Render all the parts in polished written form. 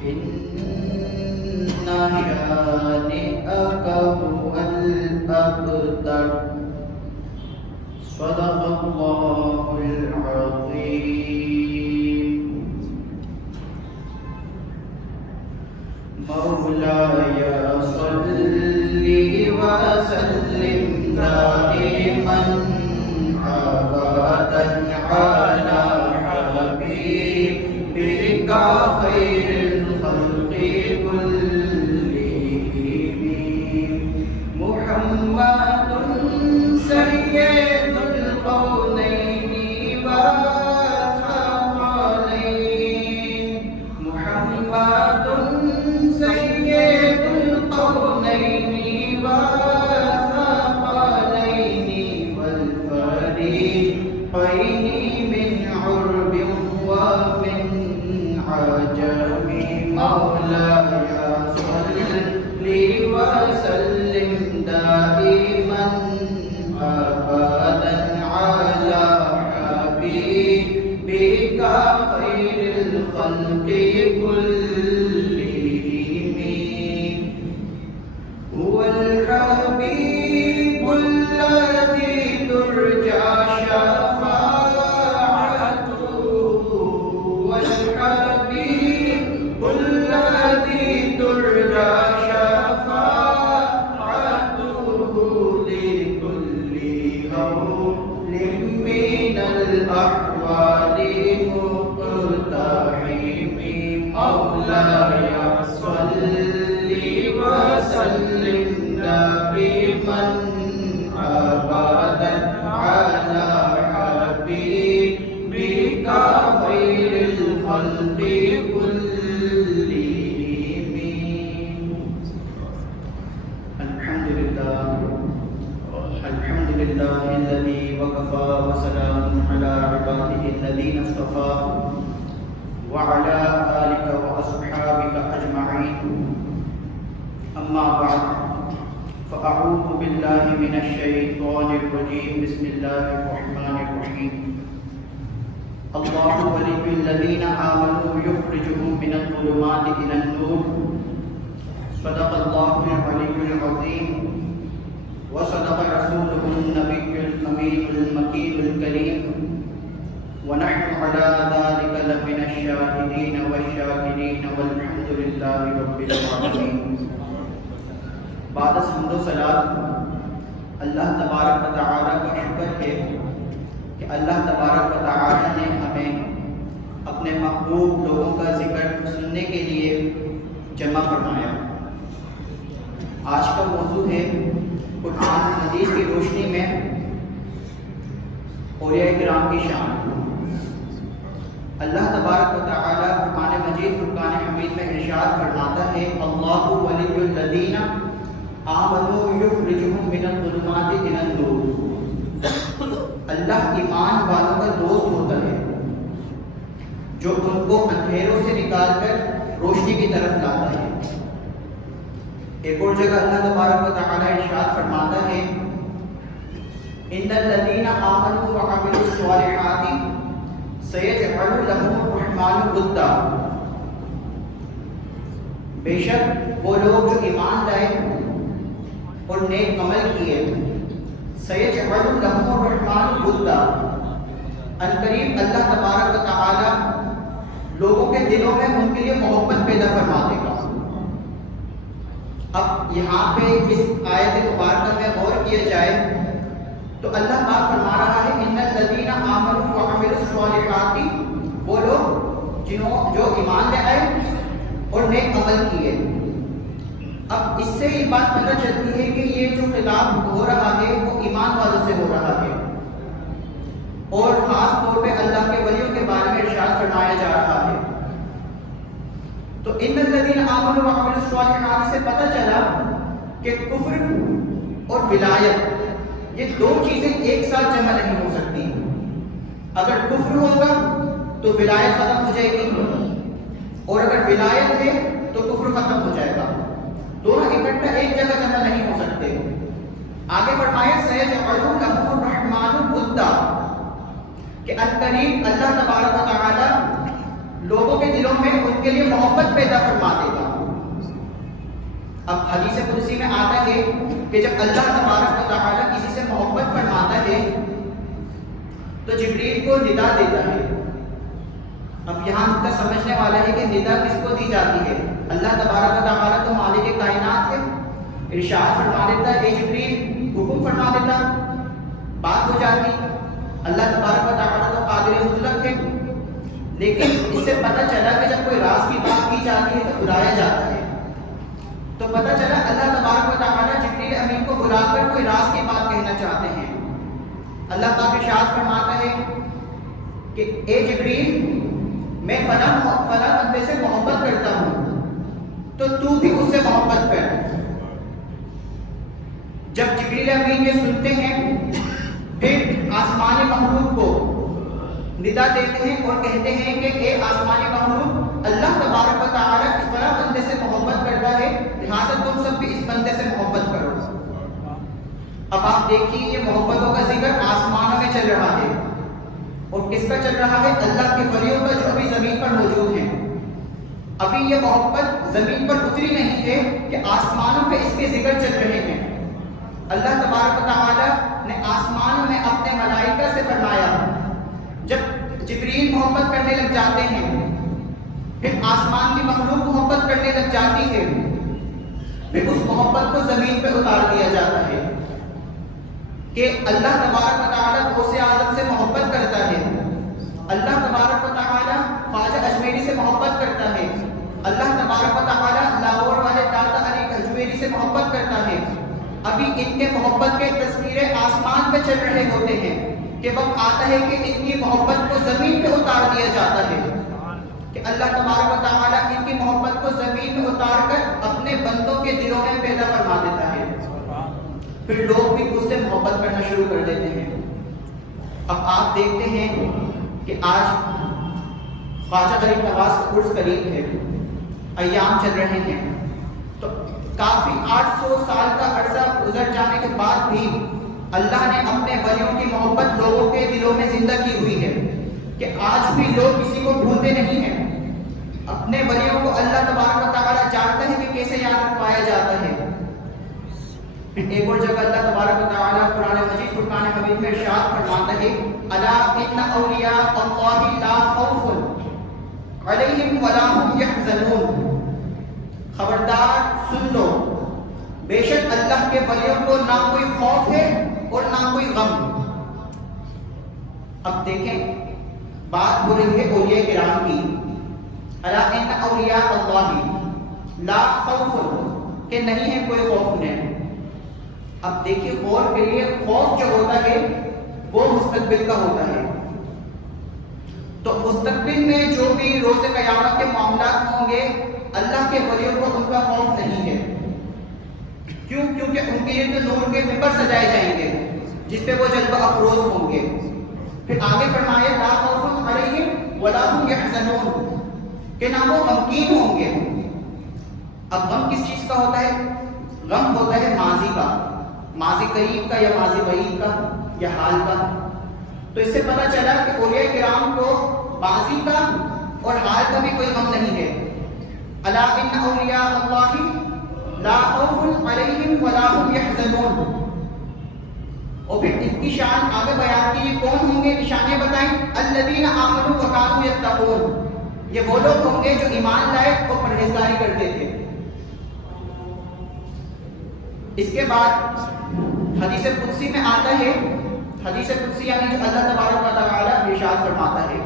إن شانئك هو الأبتر صدق الله العظيم. مولاي صل وسلم دائما أبدا على حبيبك خير الخلق كلهم محمد سيد القونين والثقلين محمد سيد القونين والثقلين والفريقين من عرب ومن عجم. مولاي صل وسلم دائما أبدا على حبيبك خير الخلق كلهم. هو الحبيب الذي ترجى شفاعته والحبيب الذي ترجى شفاعته لكل هول من الأحوال مقتحم. مولاي صل وسلم دائما أبدا على حبيبك خير الخلق كلهم. الحمد لله الذي وكفى وسلام على عباده الذين اصطفى وعلى آلك وأصحابك أجمعين. أما بعد فأعوذ بالله من الشيطان الرجيم. بسم الله الرحمن الرحيم. الله ولي الذين آمنوا يخرجهم من الظلمات إلى النور. صدق الله العلي العظيم وصدق رسوله النبي الأمين المكين الكريم ونحن على ذلك لمن الشاهدين والشاكرين والحمد لله رب العالمين. بعد حمد و صلات اللہ تبارک و تعالیٰ کا شکر ہے کہ اللہ تبارک و تعالیٰ نے ہمیں اپنے محبوب لوگوں کا ذکر سننے کے لیے جمع فرمایا. آج کا موضوع ہے قرآن حدیث کی روشنی میں اولیاء کرام کی شان. اللہ تبارک و تعالیٰ قرآن مجید فرقان حمید میں ارشاد فرماتا ہے اللہ ولی الذین آمنوا یخرجہم من الظلمات الی النور. اللہ ایمان والوں کا دوست ہوتا ہے جو ان کو اندھیروں سے نکال کر روشنی کی طرف لاتا ہے. ایک اور جگہ اللہ تبارک و تعالیٰ ارشاد فرماتا ہے ان الذین آمنوا وعملوا الصالحات سیجعل لهم الرحمن ودا. بے شک وہ لوگ جو ایمان لائے اور نیک عمل کیے سیجعل لهم الرحمن ودا، عنقریب اللہ تبارک و تعالی لوگوں کے دلوں میں ان کے لیے محبت پیدا فرما دے گا. اب یہاں پہ اس آیت مبارکہ میں غور کیا جائے تو اللہ پاک فرما رہا ہے ان الذین آمنوا وعملوا الصالحات، وہ لوگ جو ایمان لے آئے اور نیک عمل کیے. اب اس سے یہ بات پتہ چلتی ہے کہ یہ جو خطاب ہو رہا ہے وہ ایمان والوں سے ہو رہا ہے اور خاص طور پہ اللہ کے ولیوں کے بارے میں ارشاد فرمایا جا رہا ہے. تو ان الذین آمنوا وعملوا الصالحات سے پتہ چلا کہ کفر اور ولایت یہ دو چیزیں ایک ساتھ جمع نہیں ہو سکتی. اگر کفر ہوگا تو ولایت ختم ہو جائے گی اور اگر ولایت ہے تو کفر ختم ہو جائے گا. دونوں اکٹھا ایک جگہ جمع نہیں ہو سکتے. آگے فرمایا سیجعل لهم الرحمن ودا کہ عنقریب اللہ تبارک و تعالی لوگوں کے دلوں میں ان کے لیے محبت پیدا فرما دے گا۔ اب حدیث قدسی میں آتا ہے کہ جب اللہ تبارک و تعالیٰ کسی سے محبت فرماتا ہے تو جبریل کو ندا دیتا ہے۔ اب یہاں نقطہ سمجھنے والا ہے کہ ندا کس کو دی جاتی ہے؟ اللہ تبارک و تعالیٰ تو مالک کائنات ہے، ارشاد فرما دیتا ہے اے جبریل، حکم فرما دیتا، بات ہو جاتی۔ اللہ تبارک و تعالیٰ تو قادر مطلق ہے، لیکن اس سے پتہ چلا کہ جب کوئی راز کی بات کی جاتی ہے تو بلایا جاتا ہے، تو پتہ چلا اللہ تبارک و تعالیٰ جبریل امین کو بلا کر کوئی راز کی بات کہنا چاہتے ہیں۔ اللہ پاک ارشاد فرماتا ہے کہ اے جبریل، میں فلاں بندے سے محبت کرتا ہوں تو تو بھی اس سے محبت کر۔ جب جبریل امین یہ سنتے ہیں پھر آسمانی مخلوق کو ندا دیتے ہیں اور کہتے ہیں کہ اے آسمانی مخلوق، اللہ تبارک و تعالیٰ اس فلاں بندے سے محبت کرتا ہے، لہٰذا تم سب بھی اس بندے سے محبت کرو۔ اب آپ دیکھیے یہ محبتوں کا ذکر آسمانوں میں چل رہا ہے، اور کس کا چل رہا ہے؟ اللہ کے ولیوں کا جو ابھی زمین پر موجود ہیں۔ ابھی یہ محبت زمین پر اتری نہیں ہے کہ آسمانوں پہ اس کے ذکر چل رہے ہیں۔ اللہ تبارک و تعالیٰ نے آسمانوں میں اپنے ملائکہ سے فرمایا، جب جبریل محبت کرنے لگ جاتے ہیں پھر آسمان کی مخلوق محبت کرنے لگ جاتی ہے، پھر اس محبت کو زمین پہ اتار دیا جاتا ہے کہ اللہ تبارک و تعالیٰ غوث اعظم سے محبت کرتا ہے، اللہ تبارک و تعالیٰ خواجہ اجمیری سے محبت کرتا ہے، اللہ تبارک و تعالیٰ لاہور والے داتا علی اجمیری سے محبت کرتا ہے۔ ابھی ان کے محبت کے تصویریں آسمان پہ چل رہے ہوتے ہیں کہ وقت آتا ہے کہ ان کی محبت کو زمین پہ اتار دیا جاتا ہے کہ اللہ تبارک و تعالیٰ ان کی محبت کو زمین پہ اتار کر اپنے بندوں کے دلوں میں پیدا فرما دیتا ہے، پھر لوگ بھی اس سے محبت کرنا شروع کر دیتے ہیں۔ اب آپ دیکھتے ہیں کہ آج خواجہ غریب نواز کا عرس قریب ہے، ایام چل رہے ہیں، تو کافی 800 سال کا عرصہ گزر جانے کے بعد بھی اللہ نے اپنے ولیوں کی محبت لوگوں کے دلوں میں زندہ کی ہوئی ہے کہ آج بھی لوگ کسی کو بھولتے نہیں ہیں۔ اپنے ولیوں کو اللہ تبارک و تعالیٰ جانتا ہے کہ کیسے یاد رکھوایا جاتا ہے۔ پھر ایک اور جگہ اللہ تبارک و تعالیٰ قرآن مجید فرقان حمید میں ارشاد فرماتا ہے الا ان اولیاء اللہ لا خوف علیہم ولا هم يحزنون، خبردار سن لو، بے شک اللہ کے ولیوں کو نہ کوئی خوف ہے اور نہ کوئی غم۔ اب دیکھیں بات ہو رہی ہے اولیاء کرام کی، الا ان اولیاء اللہ لا خوف، کہ نہیں ہے کوئی خوف انہیں۔ اب دیکھیے غور کریے، خوف جو ہوتا ہے وہ مستقبل کا ہوتا ہے، تو مستقبل میں جو بھی روز قیامت کے معاملات ہوں گے اللہ کے ولیوں کو ان کا خوف نہیں ہے۔ کیوں؟ کیونکہ ان کے لیے تو نور کے ممبر سجائے جائیں گے جس پہ وہ جلوہ افروز ہوں گے۔ پھر آگے فرمایا لا خوف علیہم ولا هم يحزنون، کہ نہ وہ غمگین ہوں گے۔ اب غم کس چیز کا ہوتا ہے؟ غم ہوتا ہے ماضی کا، ماضی قریب کا یا ماضی بعید کا یا حال کا۔ تو اس سے پتہ چلا کہ اولیاء کرام کو ماضی کا اور حال کا بھی کوئی غم نہیں ہے۔ الا ان اولیاء اللہ لا خوف علیہم ولا هم يحزنون، اور پھر ان کی شان آگے بیان کی، یہ کون ہوں گے؟ نشانیاں بتائیں، الذین آمنوا وکانوا یتقون، یہ وہ لوگ ہوں گے جو ایمان لائے اور پرہیزگاری کرتے تھے۔ اس کے بعد حدیث قدسی میں آتا ہے، حدیث قدسی یعنی جو اللہ تبارک و تعالیٰ ارشاد فرماتا ہے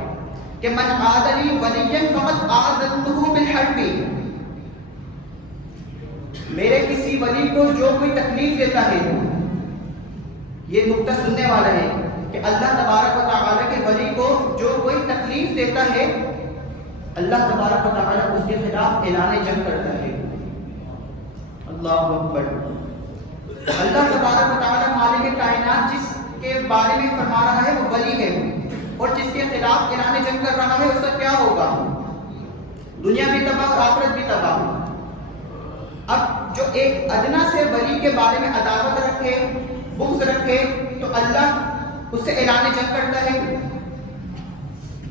کہ من عاد لی ولیا فقد آذنتہ بالحرب، میرے کسی ولی کو جو کوئی تکلیف دیتا ہے، یہ نقطہ سننے والا ہے کہ اللہ تبارک و تعالیٰ کے ولی کو جو کوئی تکلیف دیتا ہے اللہ تبارک و تعالیٰ اس کے خلاف اعلان جنگ کرتا ہے۔ اللہ اکبر۔ اللہ تبارک و تعالیٰ مالک کائنات جس کے بارے میں فرما رہا ہے وہ ولی ہے، اور جس کے خلاف اعلان جنگ کر رہا ہے اس کا کیا ہوگا؟ دنیا بھی تباہ اور آخرت بھی تباہ۔ اب جو ایک ادنا سے ولی کے بارے میں عداوت رکھے، بغض رکھے، تو اللہ اس سے اعلان جنگ کرتا ہے،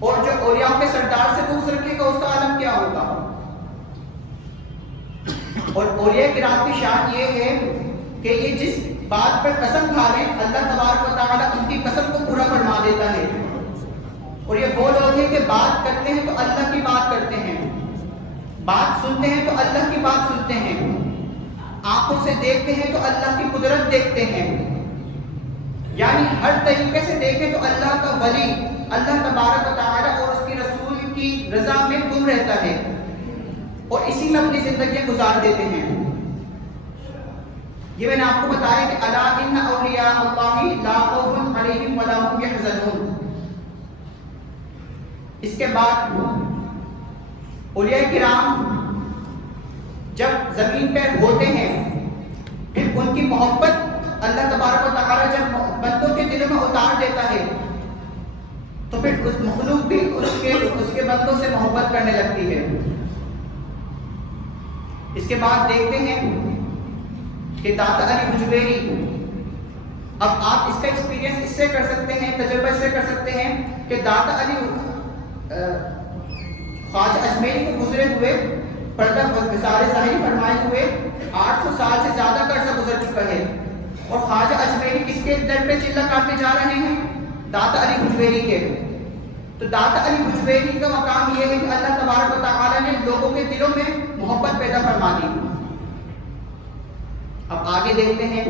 اور جو اولیاء کے سردار سے بغض رکھے گا اس کا عالم کیا ہوگا؟ اور اولیاء کرام کی شان یہ ہے کہ یہ جس بات پر قسم کھا لیں اللہ تبارک و تعالیٰ ان کی قسم کو پورا فرما دیتا ہے. اور یہ وہ لوگ ہیں کہ بات کرتے ہیں تو اللہ کی بات کرتے ہیں، بات سنتے ہیں تو اللہ کی بات سنتے ہیں، آنکھوں سے دیکھتے ہیں تو اللہ کی قدرت دیکھتے ہیں. یعنی ہر طریقے سے دیکھیں تو اللہ کا ولی اللہ تبارک و تعالیٰ اور اس کی رسول کی رضا میں گم رہتا ہے اور اسی میں اپنی زندگیاں گزار دیتے ہیں. یہ میں نے آپ کو بتایا کہ الا ان اولیاء اللہ لا خوف علیہم ولا هم یحزنون. اس کے بعد اولیاء کرام جب زمین پر ہوتے ہیں پھر ان کی محبت اللہ تبارک و تعالیٰ جب بندوں کے دلوں میں اتار دیتا ہے تو پھر اس مخلوق بھی اس کے بندوں سے محبت کرنے لگتی ہے. اس کے بعد دیکھتے ہیں کہ داتا علی حجویری، اب آپ اس کا ایکسپیرینس اس سے کر سکتے ہیں، تجربہ اس سے کر سکتے ہیں کہ داتا علی خواجہ اجمیری کو گزرے ہوئے پردہ وصال ظاہری فرمائے ہوئے 800 سال سے زیادہ کا عرصہ گزر چکا ہے، اور خواجہ اجمیری کس کے در پہ چلہ کاٹنے جا رہے ہیں؟ داتا علی حجویری کے. تو داتا علی حجویری کا مقام یہ ہے کہ اللہ تبارک و تعالیٰ نے لوگوں کے دلوں میں محبت پیدا فرما دی. اب آگے دیکھتے ہیں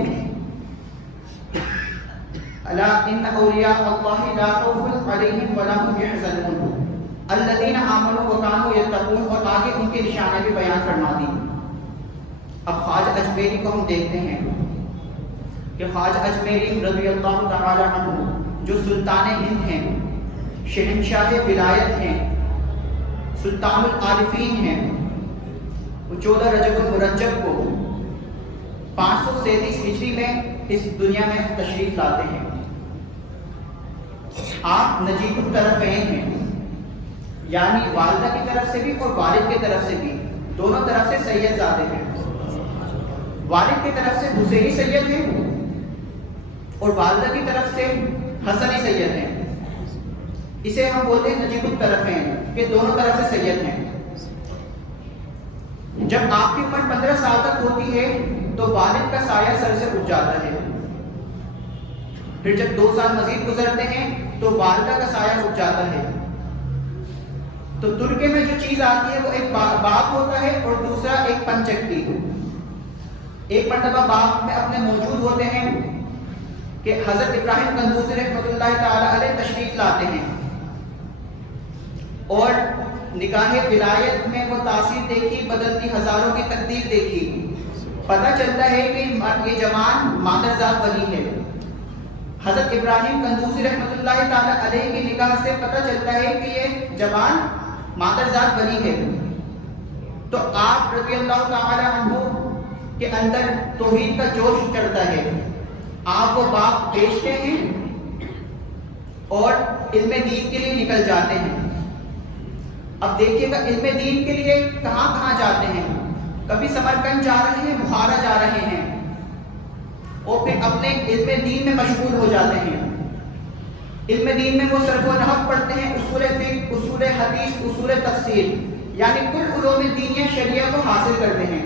الا ان اولیاء اللہ لا خوف علیہم ولا هم یحزنون الذین آمنوا وکانوا یتقون، اور آگے ان کے نشانہ بھی بیان فرما دی. اب خواجہ اجمیری کو ہم دیکھتے ہیں کہ خواجہ اجمیری رضی اللہ تعالی عنہ جو سلطان ہند ہیں، شہنشاہ ولایت ہیں، سلطان العارفین ہیں، وہ 14 رجب المرجب کو 537 ہجری میں اس دنیا میں تشریف لاتے ہیں. آپ نجیب الطرفین ہیں، یعنی والدہ کی طرف سے بھی اور والد کی طرف سے بھی، دونوں طرف سے سید زادے ہیں. والد کی طرف سے حسینی سید ہیں اور والدہ کی طرف سے حسنی سید ہیں. اسے ہم بولتے ہیں نجیب الطرفین کہ دونوں طرف سے سید ہیں. جب آپ کی عمر 15 سال تک ہوتی ہے تو والد کا سایہ سر سے اٹھ جاتا ہے. پھر جب 2 سال مزید گزرتے ہیں تو والدہ کا سایہ اٹھ جاتا ہے. تو ترکے میں جو چیز آتی ہے وہ ایک باغ ہوتا ہے اور دوسرا ایک پنچکتی. ایک مرتبہ باغ میں اپنے موجود ہوتے ہیں کہ حضرت ابراہیم قندوزی رحمۃ اللہ تعالی علیہ تشریف لاتے ہیں اور نکاح ولایت میں وہ تاثیر دیکھی، بدلتی ہزاروں کی تقدیر دیکھی. پتہ چلتا ہے کہ یہ جوان مادرزاد ولی ہے. حضرت ابراہیم قندوزی رحمۃ اللہ تعالی علیہ کی نکاح سے پتہ چلتا ہے کہ یہ جوان مادرزاد ولی ہے. تو آپ رضی اللہ تعالی عنہ کے اندر توحید کا جوش چڑھتا ہے. آپ وہ باغ بیچتے ہیں اور علم دین کے لیے نکل جاتے ہیں. اب دیکھیے گا علم دین کے لیے کہاں کہاں جاتے ہیں. کبھی سمرقند جا رہے ہیں، بخارا جا رہے ہیں اور پھر اپنے علم دین میں مشغول ہو جاتے ہیں. علم دین میں وہ صرف و نحو پڑھتے ہیں، اصول فقہ، اصول حدیث، اصول تفسیر، یعنی کل علوم دینیہ شریعہ کو حاصل کرتے ہیں.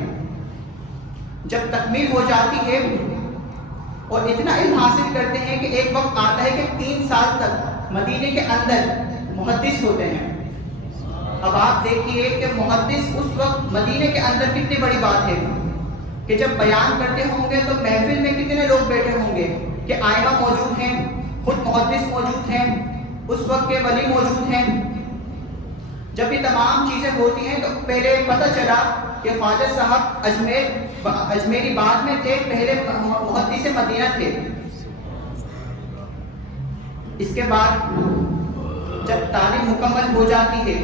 جب تکمیل ہو جاتی ہے اور اتنا علم حاصل کرتے ہیں کہ ایک وقت آتا ہے کہ 3 سال تک مدینے کے اندر محدث ہوتے ہیں. اب آپ دیکھیے کہ محدث اس وقت مدینے کے اندر کتنی بڑی بات ہے کہ جب بیان کرتے ہوں گے تو محفل میں کتنے لوگ بیٹھے ہوں گے کہ آئمہ موجود ہیں، خود محدث موجود ہیں، اس وقت کے ولی موجود ہیں. جب یہ تمام چیزیں ہوتی ہیں تو پہلے پتہ چلا کہ خواجہ صاحب اجمیری بعد میں تھے، پہلے محدث مدینہ تھے. اس کے بعد جب تعلیم مکمل ہو جاتی ہے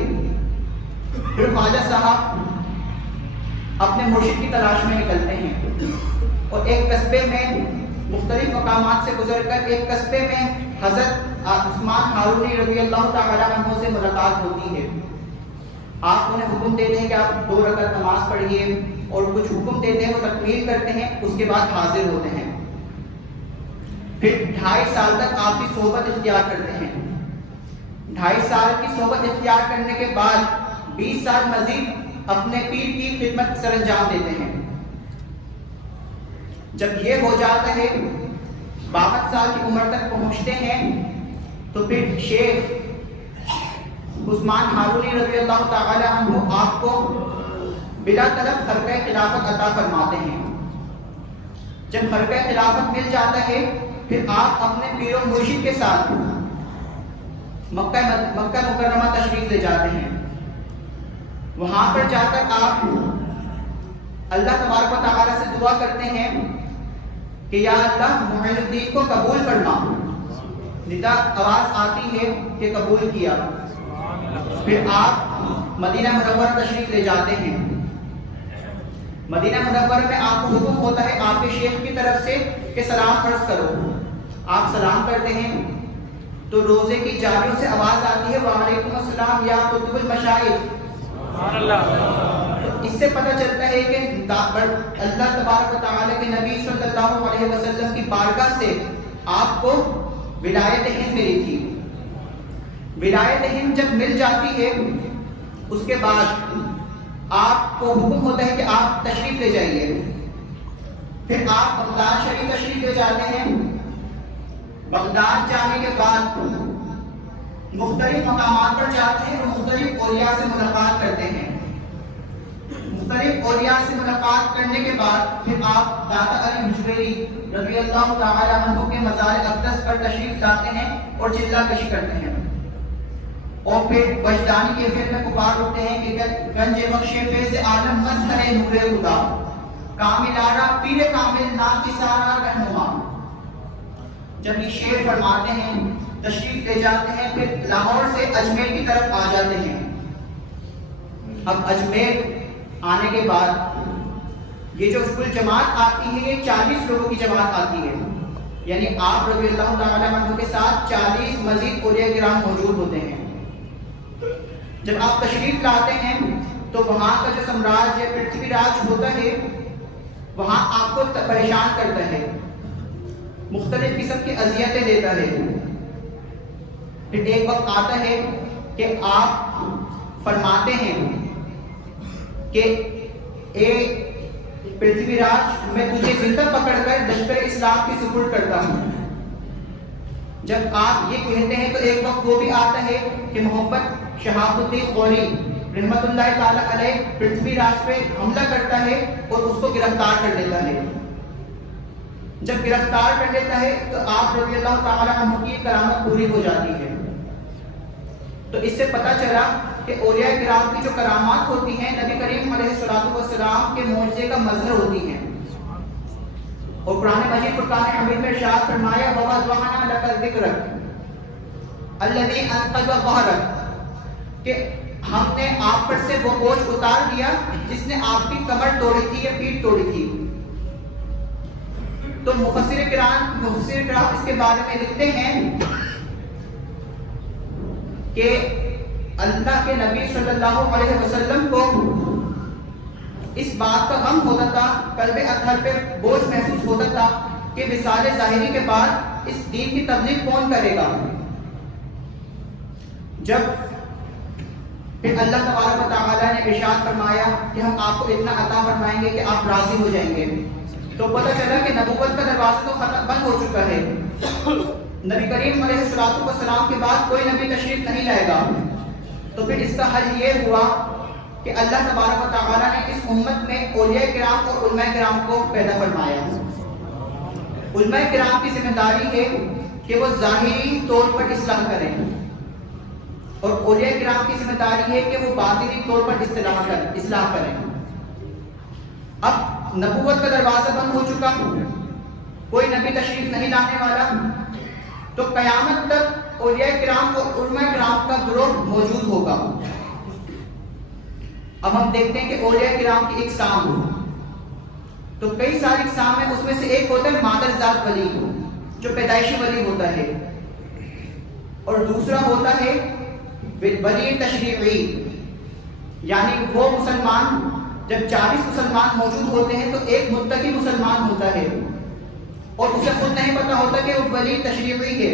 پھر خواجہ صاحب اپنے مرشد کی تلاش میں نکلتے ہیں اور ایک قصبے میں مختلف مقامات سے گزر کر ایک قصبے میں حضرت عثمان ہارونی رضی اللہ تعالی عنہ سے ملاقات ہوتی ہے. آپ انہیں حکم دیتے ہیں کہ آپ 2 رکعت نماز پڑھیے اور کچھ حکم دیتے ہیں، وہ تکمیل کرتے ہیں، اس کے بعد حاضر ہوتے ہیں. پھر 2.5 سال تک آپ کی صحبت اختیار کرتے ہیں. 2.5 سال کی صحبت اختیار کرنے کے بعد 20 سال مزید اپنے پیر کی خدمت سر انجام دیتے ہیں۔ جب یہ ہو جاتا ہے، 62 سال کی عمر تک پہنچتے ہیں، تو پھر شیخ عثمان ہارونی رضی اللہ تعالی عنہ آپ کو بلا طلب خرقہ خلافت عطا فرماتے ہیں۔ جب خرقہ خلافت مل جاتا ہے، پھر آپ اپنے پیر و مرشد کے ساتھ مکہ مکرمہ تشریف لے جاتے ہیں۔ وہاں پر جا کر آپ اللہ تبارک و تعالی سے دعا کرتے ہیں کہ یا اللہ معین الدین کو قبول فرما۔ ندا آواز آتی ہے کہ قبول کیا۔ پھر آپ مدینہ منورہ تشریف لے جاتے ہیں۔ مدینہ منورہ میں آپ کو حکم ہوتا ہے آپ کے شیخ کی طرف سے کہ سلام عرض کرو۔ آپ سلام کرتے ہیں تو روزے کی جالیوں سے آواز آتی ہے وعلیکم السلام یا قطب المشائخ۔ تو اس سے پتہ چلتا ہے کہ اللہ تبارک و تعالی کے نبی صلی اللہ علیہ وسلم کی بارگاہ سے آپ کو ولایت ہند ملی تھی۔ ولایت ہند جب مل جاتی ہے، اس کے بعد آپ کو حکم ہوتا ہے کہ آپ تشریف لے جائیے۔ پھر آپ بغداد شریف تشریف لے جاتے ہیں۔ بغداد جانے کے بعد مختلف مقامات پر جاتے ہیں اور مختلف اولیاء سے ملاقات کرتے ہیں۔ مختلف اولیاء سے ملاقات کرنے کے بعد پھر آپ داتا علی حجویری رضی اللہ تعالی عنہ کے مزار اقدس پر تشریف لاتے ہیں اور چلہ کشی کرتے ہیں، اور پھر وجدانی کیفیت میں پکار اٹھتے ہیں کہ گنج بخش فیض عالم مظہر نور خدا، کامل آرا پیر کامل ناقصارا رہنما۔ جب یہ شعر فرماتے ہیں، تشریف لے جاتے ہیں، پھر لاہور سے اجمیر کی طرف آ جاتے ہیں۔ اب اجمیر آنے کے بعد یہ جو کل جماعت آتی ہے، یہ 40 لوگوں کی جماعت آتی ہے، یعنی آپ رضی اللہ تعالی عنہ کے ساتھ 40 مزید اولیاء کرام موجود ہوتے ہیں۔ جب آپ تشریف لاتے ہیں تو وہاں کا جو سمراج ہے، پرتھوی راج ہوتا ہے، وہاں آپ کو پریشان کرتا ہے، مختلف قسم کی اذیتیں دیتا ہے۔ پھر ایک وقت آتا ہے کہ آپ فرماتے ہیں کہ اے پرتھوی راج، میں تجھے زندہ پکڑ کر لشکر اسلام کی سپرد کرتا ہوں۔ جب آپ یہ کہتے ہیں تو ایک وقت وہ بھی آتا ہے کہ محمد شہاب الدین غوری رحمت اللہ تعالی علیہ پرتھوی راج پہ حملہ کرتا ہے اور اس کو گرفتار کر لیتا ہے۔ جب گرفتار کر لیتا ہے تو آپ رضی اللہ تعالی عنہ کی کرامت پوری ہو جاتی ہے۔ تو اس سے پتہ چلا کہ اولیاء کرام کی جو کرامات ہوتی ہیں، نبی کریم علیہ الصلوۃ والسلام کے معجزے کا مظہر ہوتی ہیں۔ اور قرآن مجید فرقان حمید میں ارشاد فرمایا وَوَضَعْنَا لَكَ ذِكْرَكَ الَّذِي أَنقَضَ ظَهْرَكَ، کہ ہم نے آپ پر سے وہ بوجھ اتار دیا جس نے آپ کی کمر توڑی تھی یا پیٹھ توڑی تھی۔ تو مفسر کرام اس کے بارے میں لکھتے ہیں کہ اللہ کے نبی صلی اللہ علیہ وسلم کو اس بات کا غم ہوتا تھا، قلب اطہر پہ بوجھ محسوس ہوتا تھا کہ وصال ظاہری کے بعد اس دین کی تبلیغ کون کرے گا۔ جب پھر اللہ تبارک و تعالیٰ نے ارشاد فرمایا کہ ہم آپ کو اتنا عطا فرمائیں گے کہ آپ راضی ہو جائیں گے، تو پتہ چلا کہ نبوت کا دروازہ تو ختم بند ہو چکا ہے۔ نبی کریم علیہ الصلوۃ والسلام کے بعد کوئی نبی تشریف نہیں لائے گا۔ تو پھر اس کا حل یہ ہوا کہ اللہ تبارک و تعالیٰ نے اس امت میں اولیاء کرام اور علماء کرام کو پیدا فرمایا۔ علماء کرام کی ذمہ داری ہے کہ وہ ظاہری طور پر اصلاح کریں، اور اولیاء کرام کی ذمہ داری ہے کہ وہ باطنی طور پر اصلاح کریں۔ اب نبوت کا دروازہ بند ہو چکا، کوئی نبی تشریف نہیں لانے والا، تو قیامت تک اولیاء کرام اور علماء کرام کا گروہ موجود ہوگا۔ اب ہم دیکھتے ہیں کہ اولیاء کرام کی اقسام، تو کئی ساری اقسام ہیں، اس میں سے ایک ہوتا ہے مادر ذات ولی، جو پیدائشی ولی ہوتا ہے، اور دوسرا ہوتا ہے ولی تشریعی، یعنی وہ مسلمان جب 40 مسلمان موجود ہوتے ہیں تو ایک متقی مسلمان ہوتا ہے اور اسے خود نہیں پتا ہوتا کہ وہ ولی تشریعی ہے،